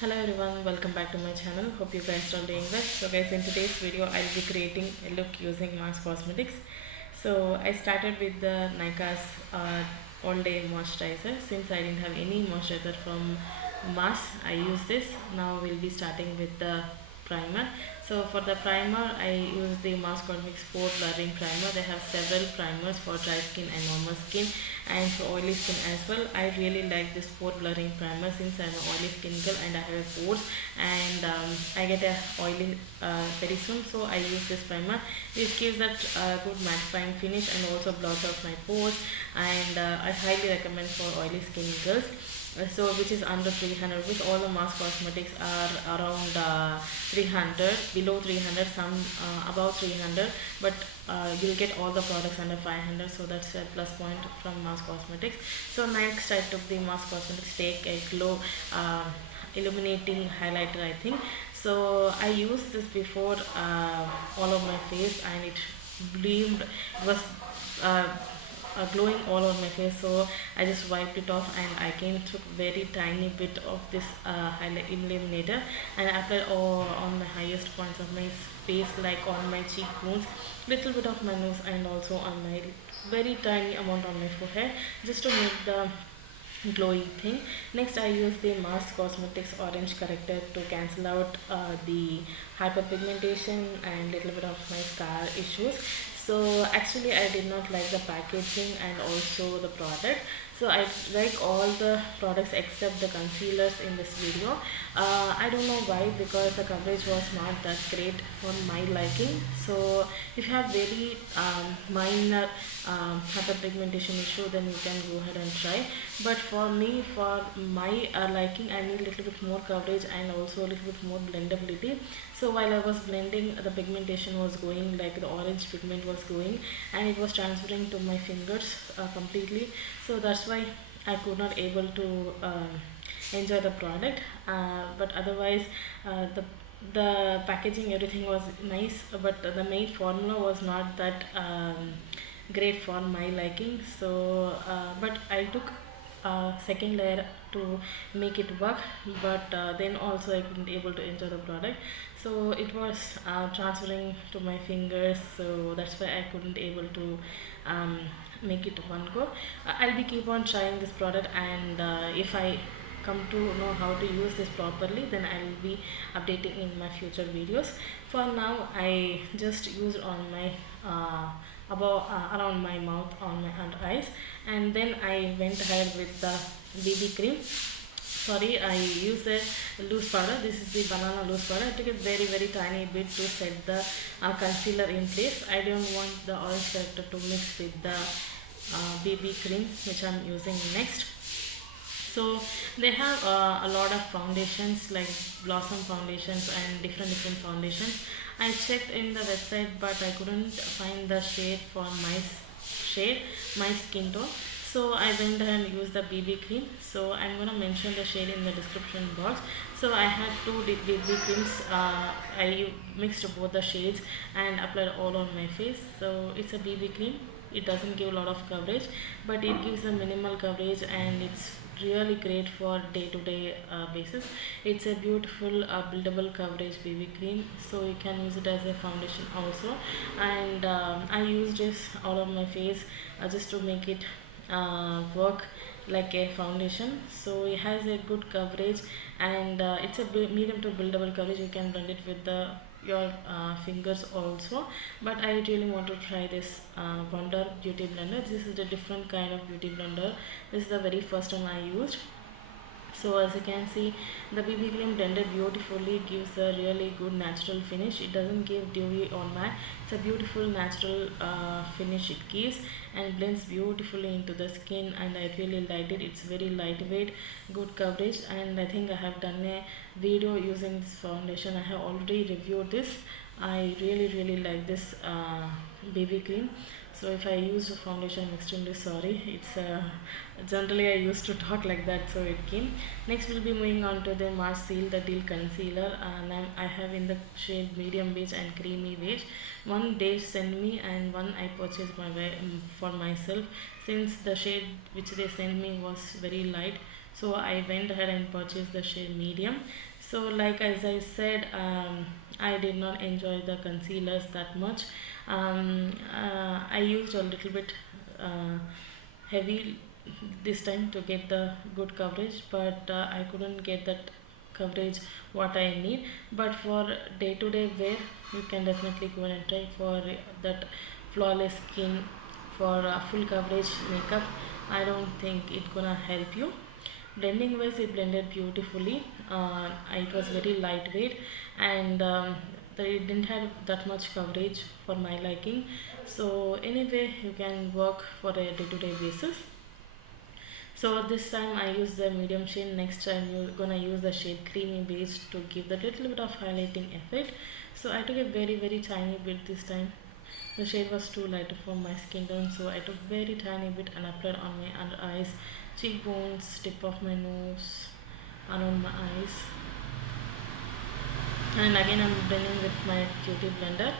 Hello everyone, welcome back to my channel. Hope you guys are doing well. So guys, in today's video I'll be creating a look using Mars Cosmetics. So I started with the Nika's all day moisturizer. Since I didn't have any moisturizer from Mars, I use this. Now we'll be starting with the primer. So for the primer, I use the Mars Cosmetics Pore Blurring Primer. They have several primers for dry skin and normal skin, and for oily skin as well. I really like this Pore Blurring Primer since I'm an oily skin girl and I have pores, and I get a oily very soon. So I use this primer. This gives that good mattifying finish and also blurs out my pores, and I highly recommend for oily skin girls. So which is under 300 rupees. All the Mars Cosmetics are around 300, below 300, some above 300, but you'll get all the products under 500, so that's a plus point from Mars Cosmetics. So next I took the Mars Cosmetics Take a Glow Illuminating Highlighter, I think. So I used this before all over my face, and it gleamed. It was glowing all over my face, so I just wiped it off, and I again took very tiny bit of this highlight illuminator and applied all on the highest points of my face, like on my cheekbones, little bit of my nose, and also on my very tiny amount on my forehead, just to make the glowy thing. Next I use the Mars Cosmetics Orange Corrector to cancel out the hyperpigmentation and little bit of my scar issues. So actually I did not like the packaging and also the product. So I like all the products except the concealers in this video. I don't know why, because the coverage was not that great for my liking. So if you have very minor hyperpigmentation issue, then you can go ahead and try. But for me, for my liking, I need a little bit more coverage and also a little bit more blendability. So while I was blending, the pigmentation was going, like the orange pigment was going, and it was transferring to my fingers completely. So that's why I could not able to enjoy the product. But otherwise, the packaging, everything was nice, but the main formula was not that great for my liking. So but I took second layer to make it work, but then also I couldn't able to enjoy the product. So it was transferring to my fingers, so that's why I couldn't able to make it one go. I'll be keep on trying this product, and if I come to know how to use this properly, then I will be updating in my future videos. For now, I just use on my above around my mouth, on my under eyes, and then I went ahead with the BB cream. Sorry, I used a loose powder. This is the banana loose powder. I took a very tiny bit to set the concealer in place. I don't want the orange character to mix with the BB cream which I'm using next. So they have a lot of foundations, like Blossom foundations and different foundations. I checked in the website, but I couldn't find the shade for my skin tone. So I went ahead and used the BB cream. So I'm gonna mention the shade in the description box. So I had two BB creams. I mixed both the shades and applied all on my face. So it's a BB cream. It doesn't give a lot of coverage, but it gives a minimal coverage, and it's really great for day-to-day basis. It's a beautiful buildable coverage BB cream, so you can use it as a foundation also. And I used this all on my face just to make it work like a foundation. So it has a good coverage, and it's a medium to buildable coverage. You can blend it with your fingers also. But I really want to try this Wonder Beauty Blender. This is a different kind of beauty blender. This is the very first one I used. So as you can see, the BB cream blended beautifully, gives a really good natural finish. It doesn't give dewy or matte. It's a beautiful natural finish it gives, and blends beautifully into the skin, and I really liked it. It's very lightweight, good coverage, and I think I have done a video using this foundation. I have already reviewed this. I really like this BB cream. So if I use a foundation, I'm extremely sorry. It's generally I used to talk like that, so it came. Next we'll be moving on to the Mars Seal the Deal Concealer, and I have in the shade medium beige and creamy beige. One they sent me, and one I purchased for myself, since the shade which they sent me was very light. so I went ahead and purchased the shade medium. So like as I said, I did not enjoy the concealers that much. I used a little bit heavy this time to get the good coverage, but I couldn't get that coverage what I need. But for day-to-day wear, you can definitely go and try for that flawless skin. For full coverage makeup, I don't think it's gonna help you. Blending wise, it blended beautifully. It was very lightweight, and it didn't have that much coverage for my liking. So anyway, you can work for a day-to-day basis. So this time I use the medium shade. Next time you're gonna use the shade creamy beige to give the little bit of highlighting effect. So I took a very tiny bit this time. The shade was too light for my skin tone, so I took very tiny bit and applied on my under eyes, cheekbones, tip of my nose, and on my eyes. And again I'm blending with my beauty blender.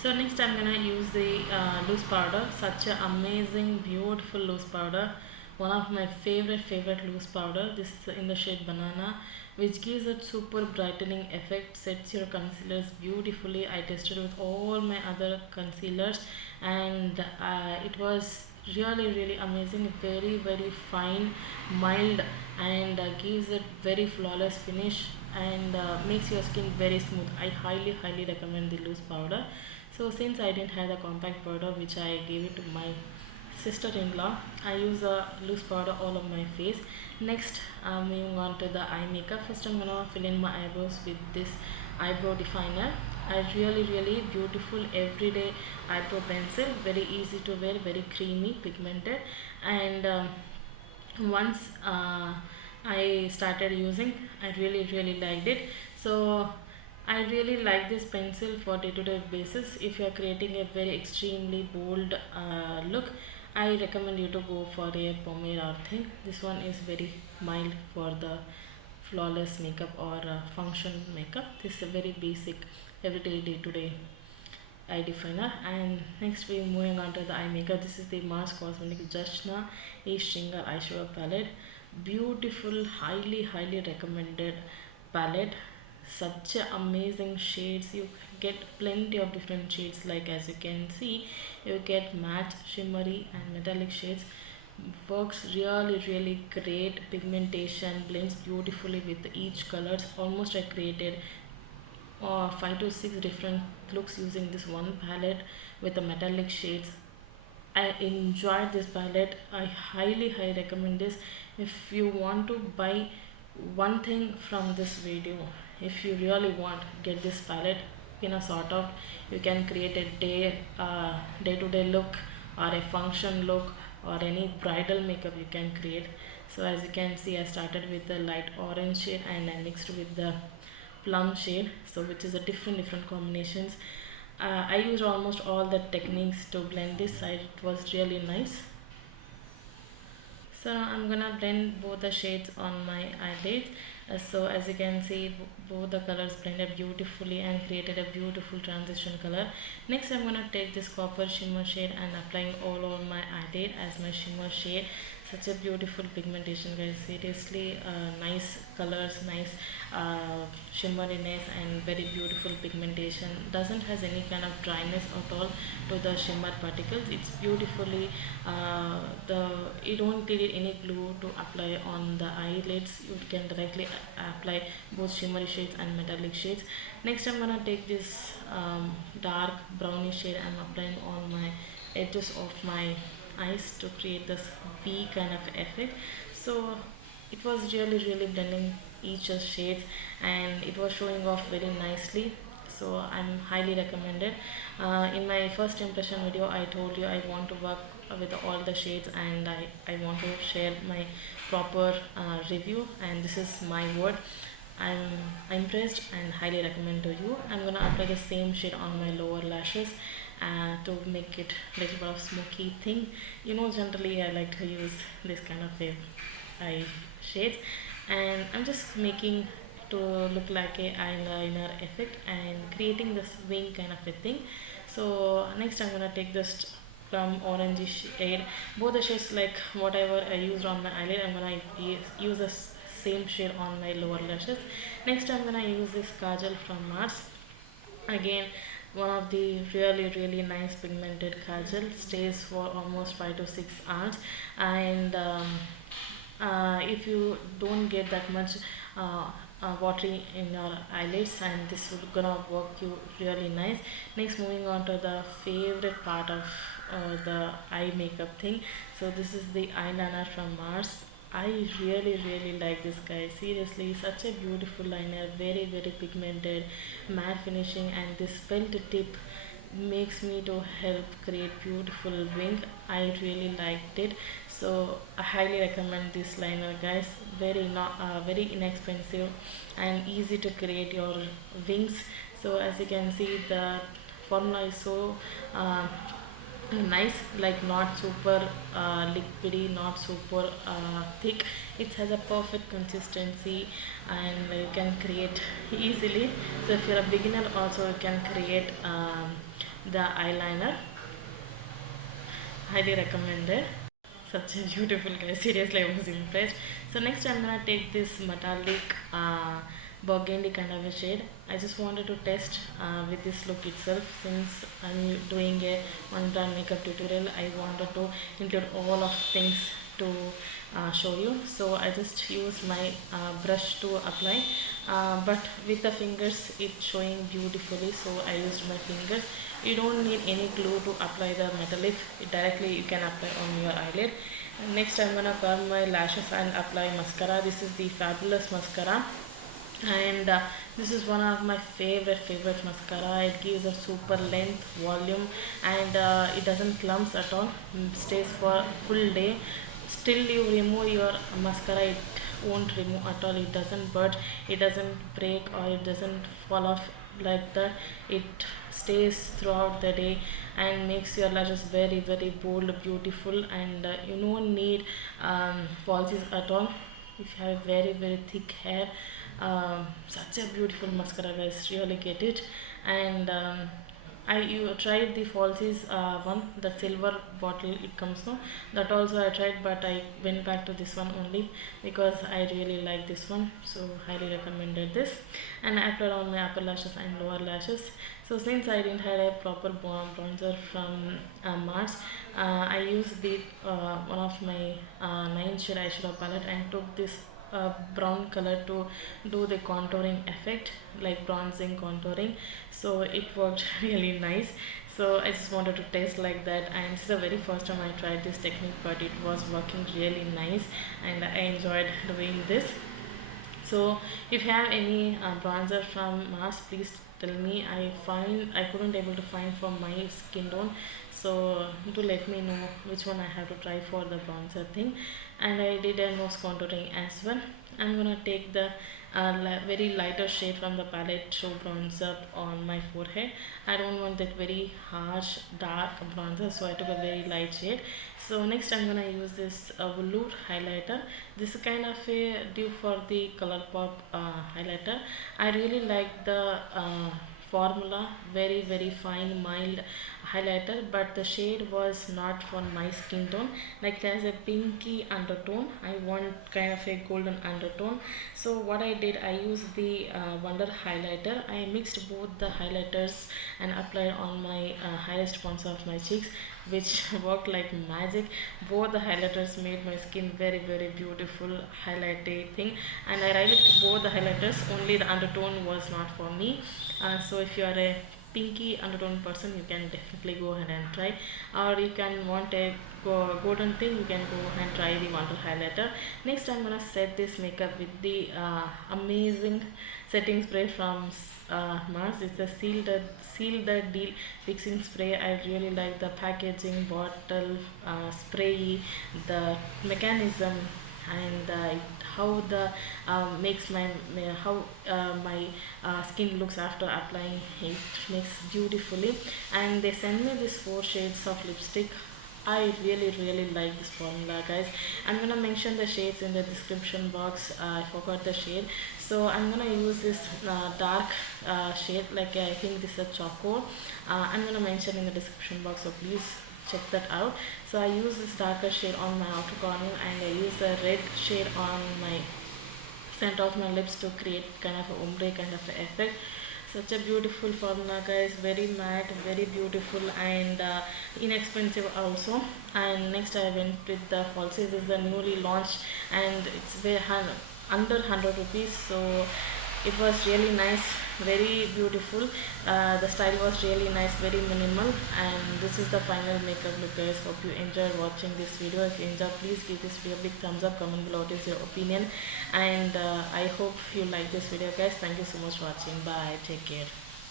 So next I'm gonna use the loose powder. Such an amazing, beautiful loose powder. One of my favorite loose powder. This is in the shade banana, which gives a super brightening effect. Sets your concealers beautifully. I tested with all my other concealers, and it was really amazing. Very fine, mild, and gives it very flawless finish, and makes your skin very smooth. I highly recommend the loose powder. So since I didn't have the compact powder, which I gave it to my sister-in-law, I use a loose powder all over my face. Next, moving on to the eye makeup. First I'm gonna fill in my eyebrows with this eyebrow definer. A really beautiful everyday eyebrow pencil. Very easy to wear, very creamy, pigmented, and once I started using, I really liked it. So I really like this pencil for day-to-day basis. If you are creating a very extremely bold look, I recommend you to go for a pomade or thing. This one is very mild for the flawless makeup or function makeup. This is a very basic everyday day-to-day eye definer. And next we're moving on to the eye makeup. This is the Mars Cosmetics Jashan-E-Sringaar eyeshadow palette. Beautiful, highly recommended palette. Such amazing shades. You get plenty of different shades, like as you can see, you get matte, shimmery and metallic shades. Works really great. Pigmentation blends beautifully with each colors. Almost I created 5 to 6 different looks using this one palette with the metallic shades. I enjoyed this palette. I highly recommend this. If you want to buy one thing from this video, if you really want, get this palette in a sort of, you can create a day-to-day look or a function look or any bridal makeup you can create. So as you can see, I started with the light orange shade and I mixed with the plum shade, so which is a different combinations. I used almost all the techniques to blend this side. It was really nice. So I'm gonna blend both the shades on my eyelids. So as you can see, both the colors blended beautifully and created a beautiful transition color. Next I'm gonna take this copper shimmer shade and applying all over my eyelid as my shimmer shade. Such a beautiful pigmentation, guys. Seriously, nice colors, nice shimmeriness and very beautiful pigmentation. Doesn't has any kind of dryness at all to the shimmer particles. It's beautifully you don't need any glue to apply on the eyelids. You can directly apply both shimmery shades and metallic shades. Next I'm gonna take this dark brownish shade and applying on my edges of my eyes to create this V kind of effect. So it was really blending each of shades and it was showing off very nicely. So I'm highly recommended. In my first impression video, I told you I want to work with all the shades and I want to share my proper review, and this is my word. I'm impressed and highly recommend to you. I'm gonna apply the same shade on my lower lashes to make it little bit of smoky thing. You know, generally I like to use this kind of eye shades, and I'm just making to look like a eyeliner effect and creating this wing kind of a thing. So next I'm gonna take this from orangey shade. Both the shades like whatever I used on my eyelid, I'm gonna use the same shade on my lower lashes. Next I'm gonna use this Kajal from Mars. Again, one of the really nice pigmented kajal, stays for almost 5 to 6 hours. And if you don't get that much watery in your eyelids, and this will gonna work you really nice. Next, moving on to the favorite part of the eye makeup thing. So this is the eyeliner from Mars. I really like this guy. Seriously, such a beautiful liner, very pigmented, matte finishing, and this felt tip makes me to help create beautiful wing. I really liked it. So I highly recommend this liner, guys. Very inexpensive and easy to create your wings. So as you can see, the formula is so nice, like not super liquidy, not super thick. It has a perfect consistency and you can create easily. So if you're a beginner also, you can create the eyeliner. Highly recommended. Such a beautiful guy. Seriously, I was impressed. So next I'm gonna take this metallic burgundy kind of a shade. I just wanted to test with this look itself. Since I'm doing a one-time makeup tutorial, I wanted to include all of things to show you. So I just use my brush to apply, but with the fingers it's showing beautifully, so I used my fingers. You don't need any glue to apply the metallic. Directly you can apply on your eyelid. And next I'm gonna curl my lashes and apply mascara. This is the Fabulash mascara, and this is one of my favorite mascara. It gives a super length, volume, and it doesn't clumps at all. Stays for full day. Still you remove your mascara, it won't remove at all. It doesn't budge, it doesn't break, or it doesn't fall off like that. It stays throughout the day and makes your lashes very bold, beautiful, and you don't need falsies at all. If you have very thick hair, such a beautiful mascara, guys. Really get it. And you tried the falsies one, the silver bottle it comes now. That also I tried, but I went back to this one only because I really like this one. So highly recommended this. And I applied on my upper lashes and lower lashes. So since I didn't have a proper bronzer from Mars, I used the one of my 9 shade eyeshadow palette and took this brown color to do the contouring effect, like bronzing contouring. So it worked really nice. So I just wanted to test like that, and this is the very first time I tried this technique, but it was working really nice and I enjoyed doing this. So if you have any bronzer from Mars, please tell me. I couldn't able to find for my skin tone, so do let me know which one I have to try for the bronzer thing. And I did a nose contouring as well. I'm gonna take the very lighter shade from the palette to bronze up on my forehead. I don't want that very harsh dark bronzer, so I took a very light shade. So next I'm gonna use this Velour highlighter. This is kind of a dupe for the Colourpop highlighter. I really like the formula, very fine mild highlighter, but the shade was not for my skin tone. Like there's a pinky undertone, I want kind of a golden undertone. So what I did, I used the Wonder highlighter. I mixed both the highlighters and applied on my highest points of my cheeks, which worked like magic. Both the highlighters made my skin very beautiful highlighty thing, and I liked both the highlighters, only the undertone was not for me. So if you are a pinky undertone person, you can definitely go ahead and try, or you can want a golden thing, you can go and try the Wonder highlighter. Next I'm gonna set this makeup with the amazing setting spray from Mars. It's a seal the deal fixing spray. I really like the packaging, bottle, spray, the mechanism, and how the makes my how my skin looks after applying it, makes beautifully. And they send me these 4 shades of lipstick. I really like this formula, guys. I'm gonna mention the shades in the description box. I forgot the shade. So I'm gonna use this dark shade, like I think this is a choco. I'm gonna mention in the description box, so please check that out. So I use this darker shade on my outer corner, and I use the red shade on my center of my lips to create kind of a ombre kind of a effect. Such a beautiful formula, guys, very matte, very beautiful, and inexpensive also. And next I went with the falsies. This is the newly launched, and it's very under 100 rupees, so it was really nice, very beautiful. The style was really nice, very minimal, and this is the final makeup look, guys. Hope you enjoyed watching this video. If you enjoyed, please give this video a big thumbs up, comment below what is your opinion, and I hope you like this video, guys. Thank you so much for watching. Bye, take care.